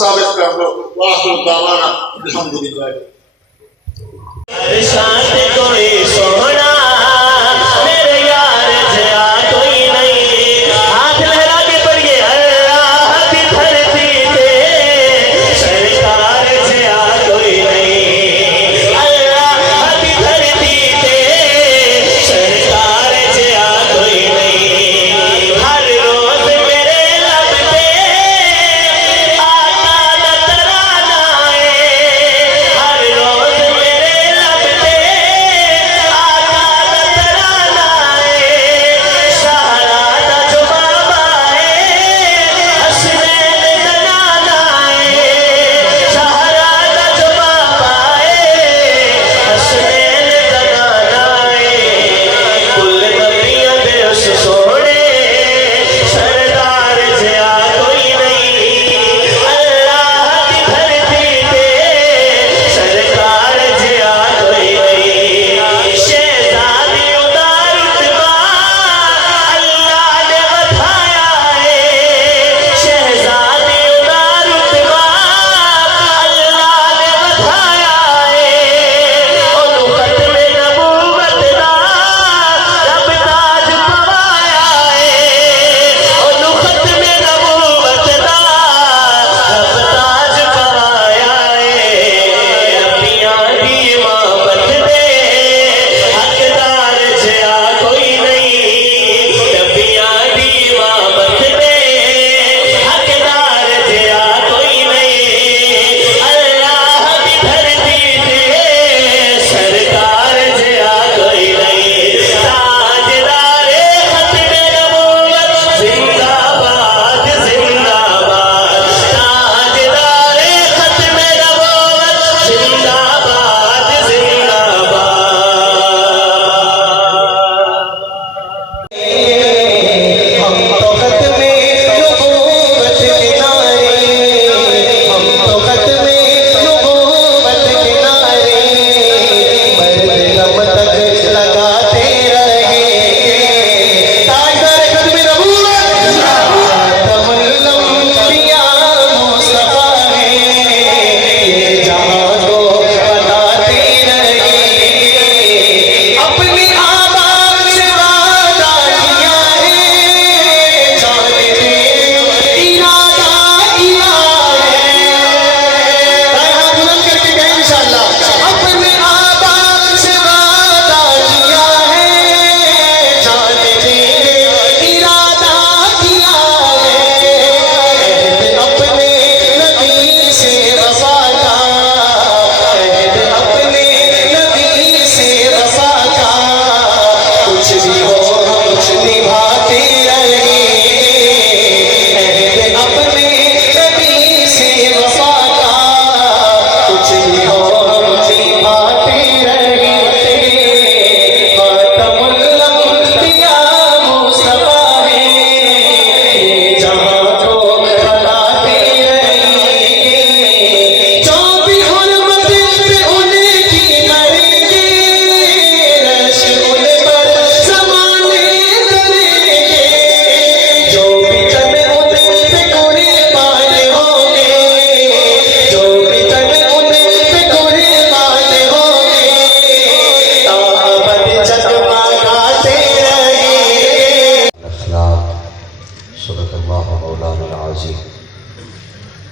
ثابت کر دو. وآخر دعوانا الحمدللہ. ارشاد کوئی سونا میرے یار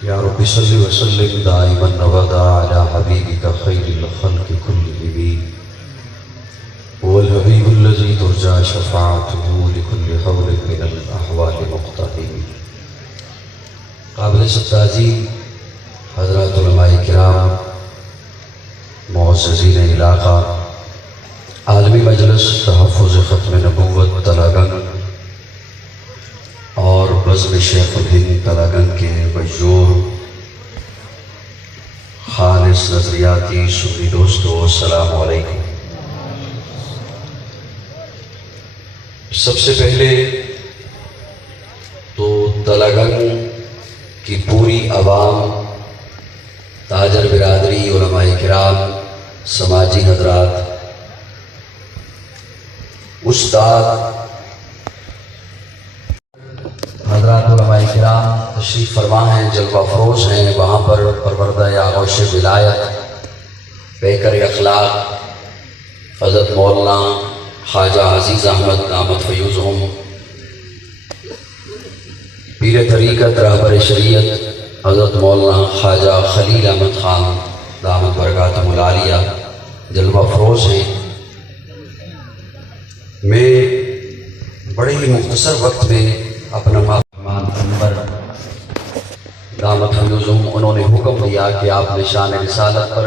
یا رب صلی وسلم دائما ابدا علی حبیبک خیر الخلق کلهم هو الحبیب الذی ترجى شفاعته لكل حول من الاحوال مقتحم. قابل تعظیم حضرات علماء کرام، معززین علاقہ، عالمی مجلس تحفظ ختم نبوت تلاگنگ اور بزم شیخ الہند تلاگنگ کے مجور خالص نظریاتی سنی دوستو، السلام علیکم. سب سے پہلے تو تلاگنگ کی پوری عوام، تاجر برادری، علماء کرام، سماجی حضرات، استاد حضرات علماء کرام تشریف فرما ہیں، جلوہ فروز ہیں. وہاں پر پروردہ آغوش ولایت، پیکر اخلاق حضرت مولانا خواجہ عزیز احمد دامت فیوزہم، پیر طریقت رہبر شریعت حضرت مولانا خواجہ خلیل احمد خان دامت برکاتہم العالیہ جلوہ فروز ہیں. میں بڑے ہی مختصر وقت میں اپنا دامت فیوزہم انہوں نے حکم دیا کہ آپ نے شان رسالت پر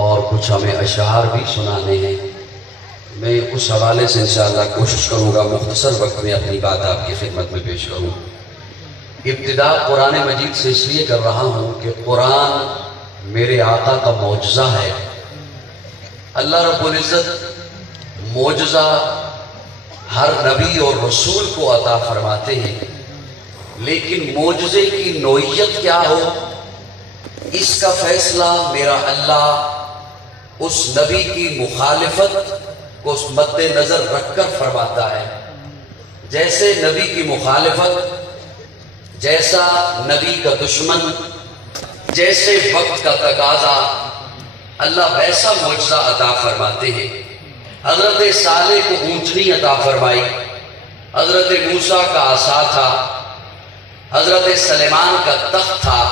اور کچھ ہمیں اشعار بھی سنانے ہیں. میں اس حوالے سے انشاءاللہ کوشش کروں گا مختصر وقت میں اپنی بات آپ کی خدمت میں پیش کروں. ابتدا قرآن مجید سے اس لیے کر رہا ہوں کہ قرآن میرے آقا کا معجزہ ہے. اللہ رب العزت معجزہ ہر نبی اور رسول کو عطا فرماتے ہیں، لیکن معجزے کی نوعیت کیا ہو اس کا فیصلہ میرا اللہ اس نبی کی مخالفت کو مد نظر رکھ کر فرماتا ہے. جیسے نبی کی مخالفت، جیسا نبی کا دشمن، جیسے وقت کا تقاضا، اللہ ویسا معجزہ عطا فرماتے ہیں. حضرت صالح کو اونٹنی عطا فرمائی، حضرت موسیٰ کا عصا تھا، حضرت سلیمان کا تخت تھا.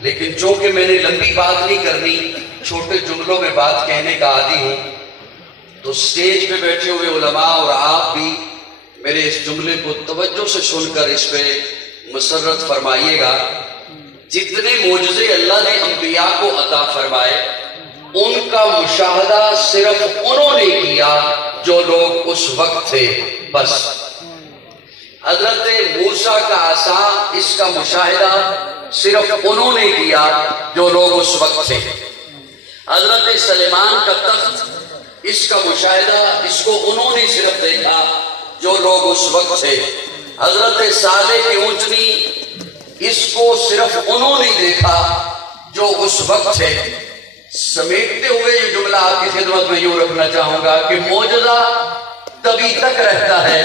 لیکن چونکہ میں نے لمبی بات نہیں کرنی، چھوٹے جملوں میں بات کہنے کا عادی ہوں، تو سٹیج پہ بیٹھے ہوئے علماء اور آپ بھی میرے اس جملے کو توجہ سے سن کر اس پہ مسرت فرمائیے گا. جتنے معجزے اللہ نے انبیاء کو عطا فرمائے، ان کا مشاہدہ صرف انہوں نے کیا جو لوگ اس وقت تھے. بس حضرت موسیٰ کا عصا، اس کا مشاہدہ صرف انہوں نے کیا جو لوگ اس وقت تھے. حضرت سلیمان کا تخت، اس کا مشاہدہ اس کو انہوں نے صرف دیکھا جو لوگ اس وقت تھے. حضرت صالح کی اونچنی اس کو صرف انہوں نے دیکھا جو اس وقت تھے. سمیٹتے ہوئے یہ جملہ آپ کی خدمت میں یوں رکھنا چاہوں گا کہ معجزہ تبھی تک رہتا ہے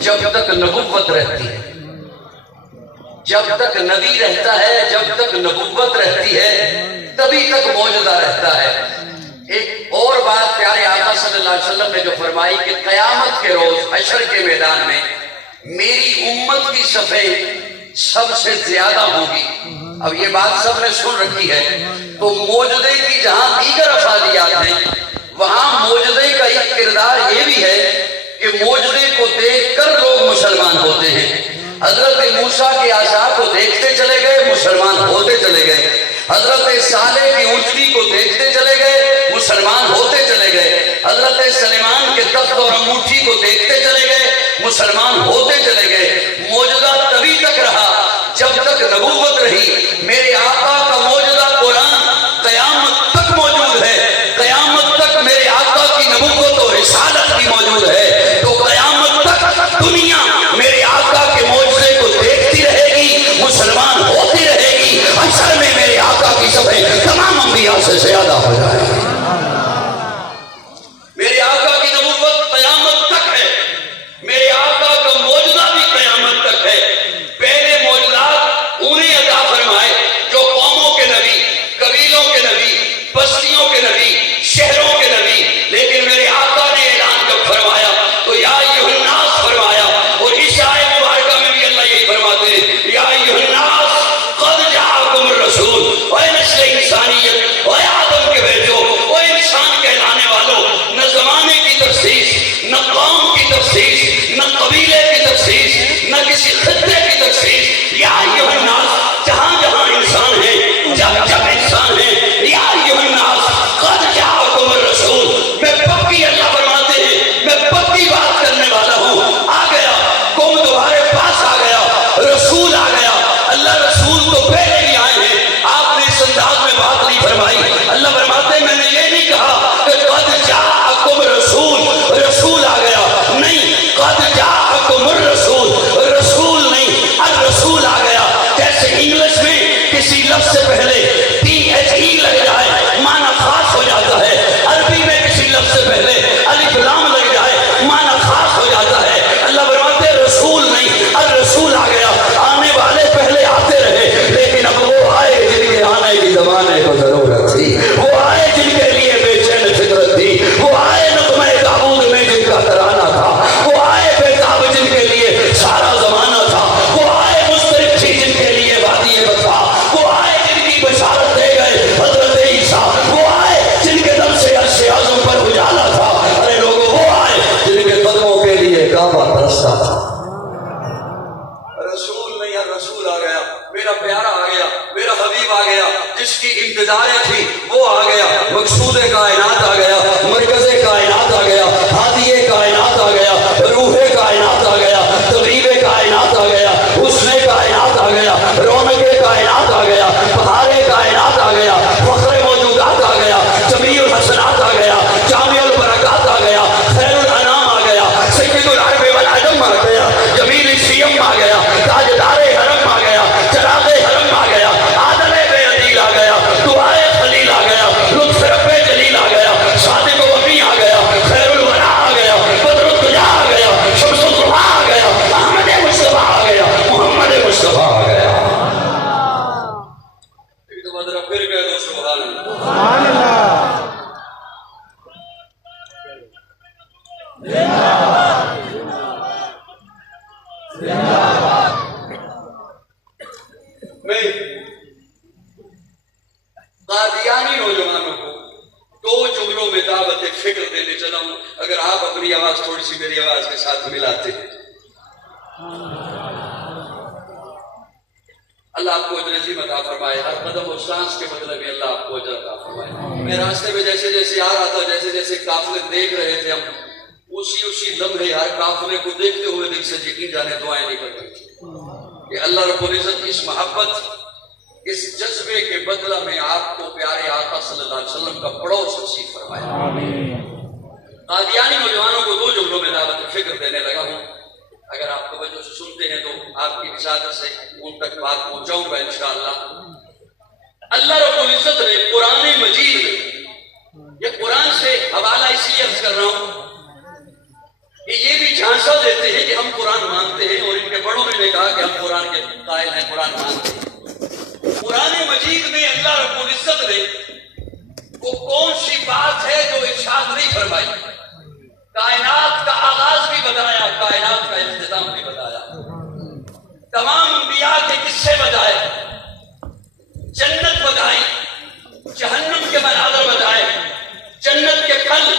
جب تک نبوت رہتی ہے. جب تک نبی رہتا ہے، جب تک نبوت رہتی ہے، تبھی تک معجزہ رہتا ہے. ایک اور بات پیارے آقا صلی اللہ علیہ وسلم نے جو فرمائی کہ قیامت کے روز حشر کے میدان میں میری امت کی صفیں سب سے زیادہ ہوگی. اب یہ بات سب نے سن رکھی ہے. تو معجزے کی جہاں دیگر افادیات ہیں وہاں معجزے کا ایک کردار یہ بھی ہے کہ معجزے کو دیکھ کر لوگ مسلمان ہوتے ہیں. حضرت موسیٰ کے عصا کو دیکھتے چلے گئے، مسلمان ہوتے چلے گئے. حضرت صالح کی اونچنی کو دیکھتے چلے گئے، مسلمان ہوتے چلے گئے. حضرت سلیمان کے تخت اور انگوٹھی کو دیکھتے چلے گئے، مسلمان ہوتے چلے گئے. معجزہ تبھی تک رہا جب تک نبوت رہی. میرے آقا کا معجزہ قرآن قیامت تک موجود ہے. قیامت تک میرے آقا کی نبوت اور رسالت بھی موجود ہے. تو قیامت تک دنیا میرے آقا کے معجزے کو دیکھتی رہے گی، مسلمان ہوتی رہے گی. حشر میں میرے آقا کی صفیں تمام انبیاء سے زیادہ ہو جائے گی. میرے آقا کی نبوت قیامت تک ہے، میرے آقا کا معجزہ بھی قیامت تک ہے. پہلے معجزات انہیں عطا فرمائے جو قوموں کے نبی، قبیلوں کے نبی، بستیوں کے نبی، شہروں کے نبی. لیکن میرے آقا نے اعلان جب فرمایا تو یا ایھا الناس فرمایا. اور اس آیت مبارکہ میں بھی اللہ یہی فرماتے ہیں یا ایھا الناس قد جاءکم الرسول. اے نسل انسانیت، اے آدم کے بیٹو، اے انسان کہلانے والوں، نہ زمانے کی تخصیص، نہ قوم کی تخصیص، نہ قبیلے کی تخصیص، نہ کسی خطے کی تخصیص. یا ایھا الناس، جہاں جہاں انسان ہے، جب جب انسان ہے. یا ایھا الناس قد جاءکم الرسول. میں پکی، اللہ فرماتے ہیں میں پکی بات کرنے والا ہوں. آ گیا قوم، تمہارے پاس آ گیا رسول، آ گیا. اللہ رسول تو پہلے بھی آئے ہیں، آپ نے اس انداز میں بات نہیں فرمائی. اللہ فرماتے ہیں میں نے یہ نہیں کہا کہ قد جاءکم رسول، رسول آ گیا. نہیں، قد جاءکم الرسول، رسول نہیں، الرسول آ گیا. جیسے انگلش میں کسی لفظ سے پہلے THE لگ جائے معنی خاص ہو جاتا ہے. عربی میں کسی لفظ سے پہلے الف لام لگ جائے معنی خاص ہو جاتا ہے. اللہ فرماتے ہیں رسول نہیں، الرسول آ گیا. آنے والے پہلے آتے رہے، لیکن اب وہ آئے جن کے آنے کی زمانے کو ضرورت تھی. وہ آئے جن کے لیے بے چین فطرت تھی. وہ آئے نغمہ داؤد میں جن کا ترانہ تھا. وہ آئے بیتاب جن کے لیے سارا زمانہ تھا. وہ آئے مضطرب تھی جن کے لیے وادی بتا. وہ آئے جن کی بشارت دے گئے حضرت عیسیٰ. وہ آئے جن کے دم سے عرش اعظم پر اجالا تھا. ارے لوگوں، وہ آئے جن کے قدموں کے لیے کعبہ ترستا تھا. رسول نہیں، رسول آ گیا. میرا پیارا آ گیا، میرا حبیب آ گیا. جس کی انتظاریں تھی وہ آ گیا. مقصود کائنات آ گیا، مرکز کائنات آ گیا، ہادی کائنات آ گیا، روح کائنات آ گیا، طبیب کائنات آ گیا، حسن کائنات آ گیا، رونق کائنات آ گیا، بہار کائنات آ گیا، فخر موجودات آ گیا، جمیع الحسنات آ گیا، جامع البرکات آ گیا، خیر الانام آ گیا، سید العرب والعجم آ گیا، جمیل الشیم آ گیا، تاجدار حرم آ گیا، چراغ حرم آ گیا، عادل بے عدیل آ گیا، دعائے خلیل آ گیا، لطف رب جلیل آ گیا، صادق و وفی آ گیا، خیر الورا آ گیا، بدر الدجا آ گیا، شمس الضحیٰ آ گیا، احمد مصطفیٰ آ گیا، محمد مصطفیٰ آ گیا. ایک دفعہ ذرا پھر کہہ دو سبحان اللہ. سبحان اللہ. میں قادیانی نوجوانوں کو دو جملوں میں دعوت فکر دینے چلا ہوں. اگر آپ اپنی آواز تھوڑی سی میری آواز کے ساتھ ملاتے ہیں. اللہ آپ کو اجر عظیم عطا فرمائے. ہر قدم و سانس کے بدلے میں اللہ آپ کو اجر عطا فرمائے. میں راستے میں جیسے جیسے آ رہا تھا، جیسے جیسے قافلے دیکھ رہے تھے ہم، اسی لمحے ہر قافلے کو دیکھتے ہوئے دل سے یقین جانے دعائیں نکل رہی تھی کہ اللہ رب العزت اس محبت، اس جذبے کے بدلہ میں آپ کو پیارے آقا صلی اللہ علیہ وسلم کا پڑوس نصیب فرمائے. قادیانی نوجوانوں کو 2 جملوں میں دعوت فکر دینے لگا ہوں. اگر آپ توجہ سے سنتے ہیں تو آپ کی اجازت سے ان تک بات پہنچاؤں گا انشاءاللہ. اللہ رب العزت نے قرآن مجید میں، یہ قرآن سے حوالہ اس لیے عرض کر رہا ہوں کہ یہ بھی جھانسا دیتے ہیں کہ ہم قرآن مانتے ہیں، اور ان کے بڑوں نے کہا کہ ہم قرآن کے قائل ہیں، قرآن مانتے ہیں. قرآن مجید میں اللہ رب العزت نے وہ کون سی بات ہے جو ارشاد نہیں فرمائی؟ کائنات کا آغاز بھی بتایا، کائنات کا اختتام بھی بتایا، تمام انبیاء کے قصے بتائے، جنت بتائی، جہنم کے مناظر بتائے، جنت کے پھل،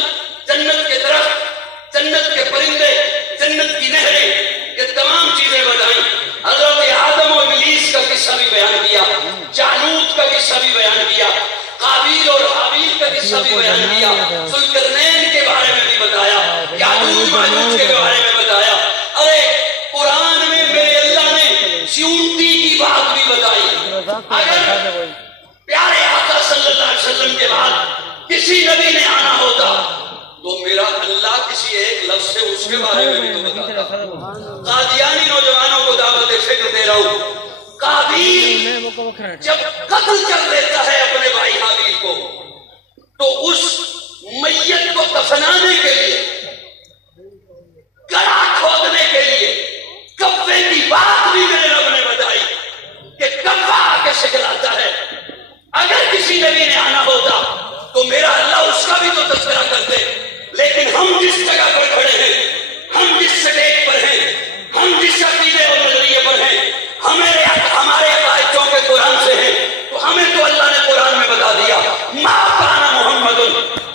جنت کے درخت، جنت کے پرندے، جنت کی نہریں، یہ تمام چیزیں بتائیں. حضرت آدم و ابلیس کا قصہ بھی بیان کیا، جالوت کا قصہ بھی بیان کیا، قابیل اور حابیل کا قصہ بھی بیان کیا، ذوالقرنین کے بارے میں بھی بتایا، یاجوج ماجوج کے بارے میں بتایا. ارے قرآن میں میرے اللہ نے چیونٹی کی بات بھی بتائی. اگر پیارے آقا صلی اللہ علیہ وسلم کے بعد کسی نبی نے آنا ہوتا تو میرا اللہ کسی ایک لفظ سے اس کے بارے میں بھی تو بتاتا. قادیانی نوجوانوں کو دعوت فکر دے رہا ہوں. قابیل جب قتل کر دیتا ہے اپنے بھائی حابیل کو تو اس میت کو دفنانے کے لیے، گڑھا کھودنے کے لیے کبے کی بات بھی میرے رب نے بتائی کہ کبا آ کے سکھلاتا ہے. اگر کسی نبی نے آنا ہوتا تو میرا اللہ اس کا بھی تو تذکرہ کرتے. لیکن ہم جس جگہ پر کھڑے ہیں، ہم جس سٹیج پر ہیں، ہم جس عقیدے اور نظریے پر ہیں، ہمارے عقائد کے قرآن سے ہیں، تو ہمیں تو اللہ نے قرآن میں بتا دیا ما کان محمد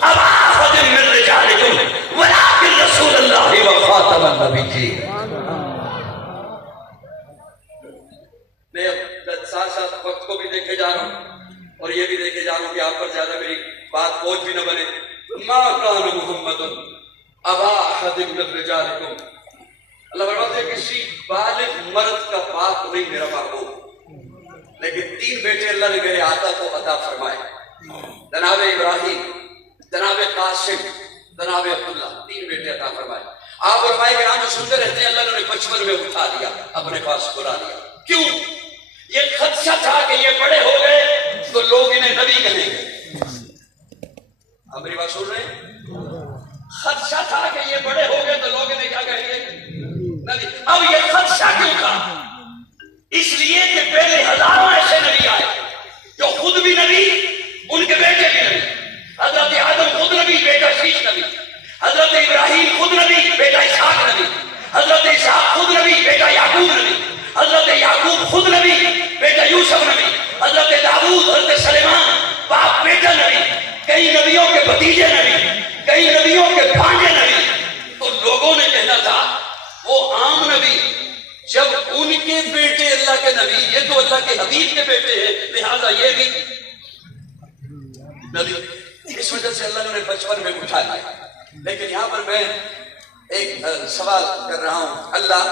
ابا احد من رجالکم ولکن رسول اللہ و خاتم النبیین. میں ساتھ ساتھ وقت کو بھی دیکھے جا رہا ہوں اور یہ بھی دیکھے جا رہا ہوں کہ آپ پر زیادہ میری بات بوجھ بھی نہ بنے. ما کان محمد ابا احد من رجالکم. اللہ فرماتے ہیں کسی بالغ مرد کا باپ نہیں میرا محبوب، لیکن 3 بیٹے اللہ نے میرے آقا کو عطا فرمائے. جناب ابراہیم، جناب قاسم، جناب عبداللہ، 3 بیٹے عطا فرمائے. آپ فرمائے کہ ہم جو سنتے رہتے ہیں اللہ نے بچپن میں اٹھا لیا، اپنے پاس بلا لیا. کیوں؟ یہ خدشہ تھا کہ یہ بڑے ہو گئے تو لوگ انہیں نبی کہیں گے. آپ میری بات سن رہے ہیں؟ خدشہ تھا کہ یہ بڑے ہو گئے تو لوگ انہیں کیا کہیں گے؟ نبی. اب یہ خدشہ کیوں تھا؟ اس لیے کہ پہلے ہزاروں ایسے نبی آئے جو خود بھی نبی، ان کے بیٹے بھی نبی. حضرت آدم خود نبی، بیٹا شیش نبی. حضرت ابراہیم خود نبی، بیٹا اسحاق نبی. حضرت اسحاق خود نبی، بیٹا یعقوب نبی. حضرت یعقوب خود نبی، بیٹا یوسف نبی. حضرت داؤد، حضرت سلیمان، باپ بیٹا نبی. کئی نبیوں کے بھتیجے نبی، کئی نبیوں کے بھانجے نبی. تو لوگوں نے کہنا تھا وہ عام نبی، جب ان کے بیٹے اللہ کے نبی، یہ تو اللہ کے حبیب کے بیٹے ہیں، لہذا یہ بھی نبی. اس وجہ سے اللہ نے بچپن میں اٹھا لیا. لیکن یہاں پر میں ایک سوال کر رہا ہوں. اللہ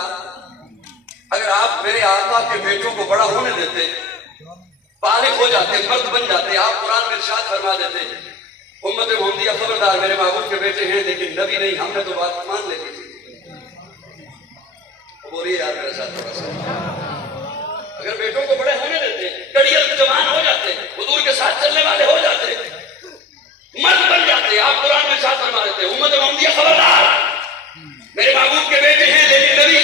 اگر آپ میرے آقا کے بیٹوں کو بڑا ہونے دیتے، بالغ ہو جاتے، مرد بن جاتے، آپ قرآن میں ارشاد فرما دیتے امت محمدیہ خبردار میرے محبوب کے بیٹے ہیں لیکن نبی نہیں، ہم نے تو بات مان لیتی تھی. بولیے یار میرے ساتھ تھوڑا سا. اگر بیٹوں کو بڑے ہونے دیتے، کڑیل جوان ہو جاتے، حضور کے ساتھ چلنے والے ہو جاتے، مرد بن جاتے، آپ قرآن میں ارشاد فرما دیتے امت محمدیہ خبردار میرے محبوب کے بیٹے ہیں لیکن نبی.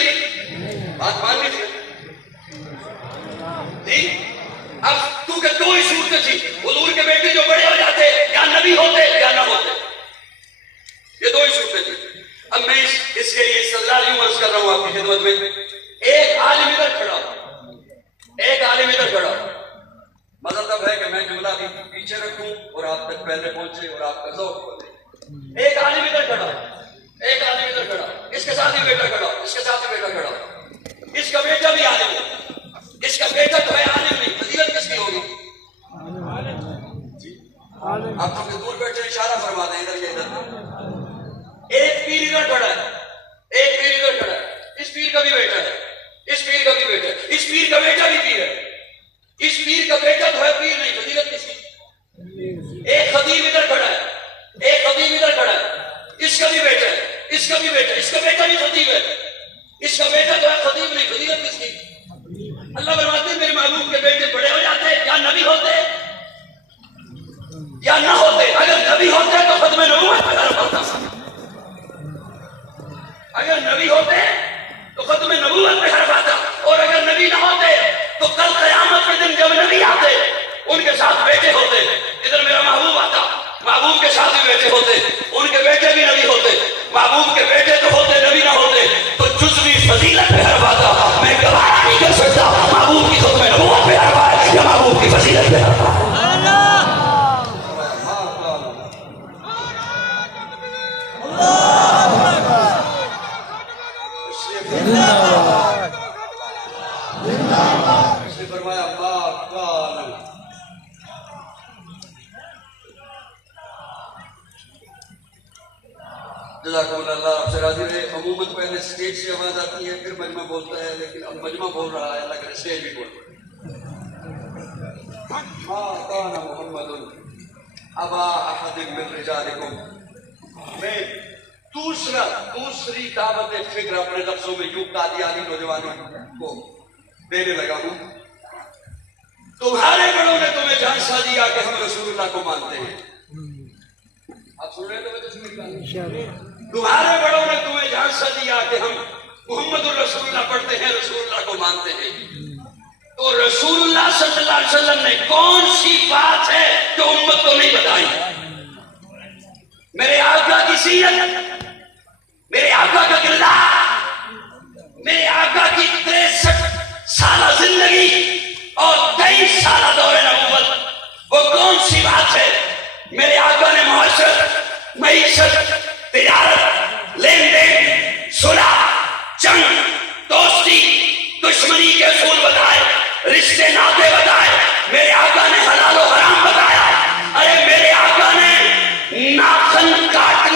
بات مان لیجیے. اب کیونکہ 2 ہی صورتیں تھی، حضور کے بیٹے جو بڑے ہو جاتے یا نبی ہوتے یا نہ ہوتے، یہ 2 ہی صورتیں تھی. اب میں اس کے لیے استدلال یوں عرض کر رہا ہوں آپ کی خدمت میں. ایک عالم ادھر کھڑا ہو، ایک عالم ادھر کھڑا ہو. مطلب ہے کہ میں جملہ بھی پیچھے رکھوں اور آپ تک پہلے پہنچے اور آپ کا ذوق بنے. ایک عالم ادھر کھڑا ہو، ایک عالم ادھر کھڑا ہو، اس کے ساتھ ہی بیٹا کھڑا ہو، اس کے ساتھ ہی بیٹا کھڑا ہو. اس کا بیٹا بھی عالم ہے، اس کا بیٹا تو ہے عالم نہیں، فضیلت کس کی ہوگی؟ آپ تو دور بیٹھے اشارہ فرما دیں ادھر کے ادھر. ایک پیر ادھر کھڑا ہے، ایک پیر ادھر کھڑا ہے، اس پیر کا بھی بیٹا ہے، اس پیر کا بھی بیٹا ہے، اس پیر کا بیٹا بھی پیر ہے. اس پیر کا بیٹا تو ہے پیر نہیں، فضیلت کس کی؟ ایک خطیب ادھر کھڑا ہے، ایک خطیب ادھر کھڑا ہے، اس کا اس کا بھی بیٹا بھی خطیب ہے، اس کا بیٹا تو ہے خطیب نہیں، خطیبت کس کی؟ اللہ فرماتے ہیں میرے محبوب کے بیٹے بڑے ہو جاتے یا نبی ہوتے یا نہ ہوتے. اگر نبی ہوتے تو ختم نبوت پہ حرف آتا، اگر نبی ہوتے تو ختم نبوت پہ حرف آتا، اور اگر نبی نہ ہوتے تو کل قیامت کے دن جب نبی آتے ان کے ساتھ بیٹے ہوتے. ادھر میرا محبوب آتا، محبوب کے ساتھ بھی بیٹے ہوتے، ان کے بیٹے بھی نبی ہوتے. محبوب کے بیٹے تو ہوتے نبی نہ ہوتے تو جزوی فضیلت پہ حرف آتا. میں گوارا نہیں کر سکتا محبوب کی ختم نبوت پہ حرف آئے یا محبوب کی فضیلت پہ حرف آئے. جزاکم اللہ. آپ سے راضی رہے. عموماً پہلے اسٹیج سے آواز آتی ہے پھر مجمع بولتا ہے، لیکن اب مجمع بول رہا ہے، اللہ کرے اسٹیج بھی بول رہا ہے. ما کان محمد ابا احد من رجالکم. میں دوسری دعوت فکر اپنے لفظوں میں یوں قادیانی نوجوانوں کو دینے لگا ہوں. تمہارے بڑوں نے تمہیں جھانسا دیا کہ ہم رسول اللہ کو مانتے ہیں. آپ سن رہے ہیں؟ تمہارے بڑوں نے تمہیں جھانسا دیا کہ ہم محمد الرسول اللہ پڑھتے ہیں، رسول اللہ کو مانتے ہیں. تو رسول اللہ صلی اللہ علیہ وسلم نے کون سی بات ہے جو امت کو نہیں بتائی؟ میرے آقا کی سیرت، میرے آقا کا کردار، میرے آقا کی 63 سالہ زندگی اور 23 سالہ دور نبوت، وہ کون سی بات ہے؟ میرے آقا نے معاشرت، معیشت، تجارت، لین دین، صلح، جنگ، دوستی، دشمنی کے اصول بتائے، رشتے ناطے بتائے. میرے آقا نے حلال و حرام بتایا. ارے میرے آقا نے ناخن کاٹنے